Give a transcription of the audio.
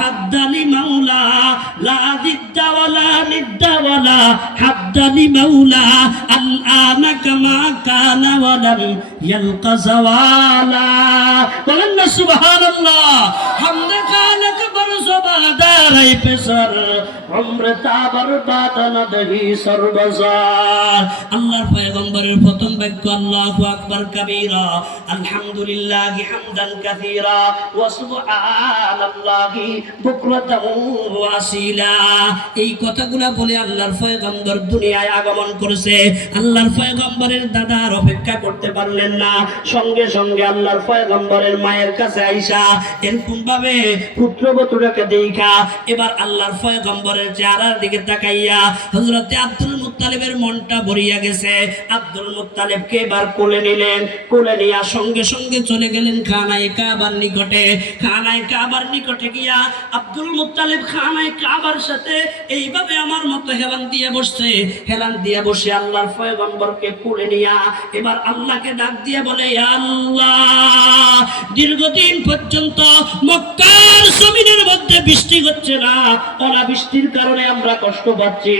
حد لمولى لا ضد ولا ند ولا حد لمولى الآن كما كان ولم يلق زوالا قلنا سبحان الله حمد خالق برزبا داري بسر عمر تابر بادن دهي سربزار আল্লাহর পয়গম্বরের প্রথম বাক্য আল্লাহু আকবার কাবীরা আলহামদুলিল্লাহি হামদান কাসীরা ওয়া সুবহানাল্লাহি বুকরাতাও ওয়া আসীলা। এই কথাগুলো বলে আল্লাহর পয়গম্বর দুনিয়ায় আগমন করেছে। আল্লাহর পয়গম্বরের দাদা আর অপেক্ষা করতে পারলেন না, সঙ্গে সঙ্গে আল্লাহর পয়গম্বরের মায়ের কাছে আইসা এরকম ভাবে পুত্রবধূটাকে দেখা এবার আল্লাহর পয়গম্বরের চেহারার দিকে তাকাইয়া হযরতে আব্দুল মুত্তালিবের মনটা ভরিয়া গেছে। আব্দুল মুত্তালিবকে এবার কোলে নিলেন, কোলে নিয়া সঙ্গে সঙ্গে চলে গেলেন খানায়ে কাবার নিকটে। খানায়ে কাবার নিকটে গিয়া আব্দুল মুত্তালিব খানায়ে কাবার সাথে এইভাবে আমার মতো হেলান দিয়ে বসছে। হেলান দিয়ে বসে আল্লাহর পয়গম্বরকে কোলে নিয়া এবার আল্লাহকে ডাক দিয়ে বলে, ইয়া আল্লাহ, দীর্ঘদিন পর্যন্ত মক্কার জমিনের মধ্যে বৃষ্টি হচ্ছে না, অনাবৃষ্টির কারণে আমরা কষ্ট পাচ্ছি।